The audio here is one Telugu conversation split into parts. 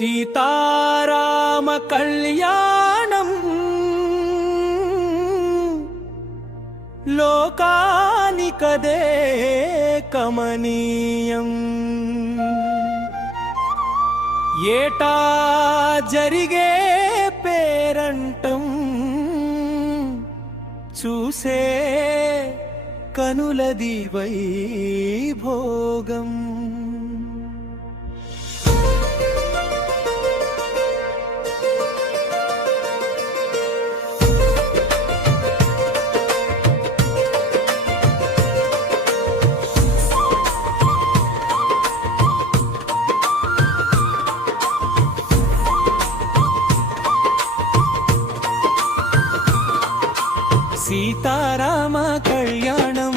సీతారామ కళ్యాణం లోకానికదే కమనీయం. ఏటా జరిగే పేరంటం చూసే కనులది వైభోగం. సీతారామ కళ్యాణం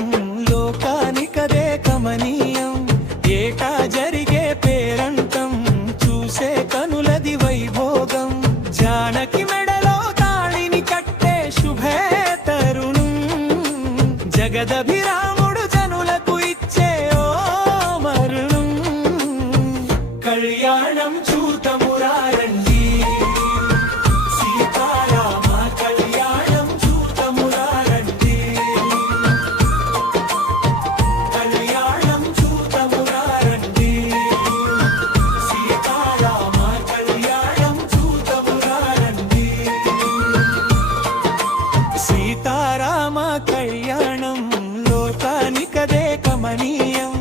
లోకానికదే కమనీయం. ఏటా జరిగే పేరంటం చూసే కనులది వైభోగం. జానకి మెడలో తాళిని కట్టే శుభే తరుణం. జగదభిరాముడు జనులకు ఇచ్చే ఓ మరుణం. కళ్యాణం చూతమురారండి. సీతారామ కళ్యాణం లోకానికదే కమనీయం.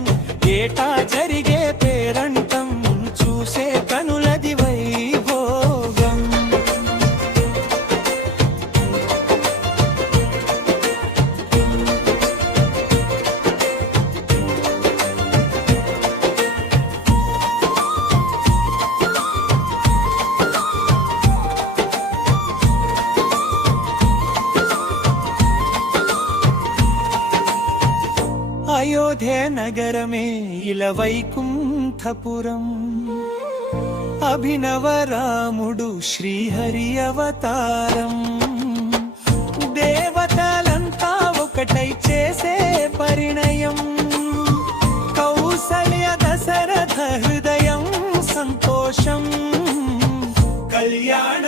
ఏటా జరిగే పేరంటం చూసే కనులది వైభోగం. అయోధ్య నగరమే ఇల వైకుంఠపురం. అభినవ రాముడు శ్రీహరి అవతారం. దేవతలంతా ఒకటై చేసే పరిణయం. కౌసల్య దశరథ హృదయం సంతోషం. కళ్యాణ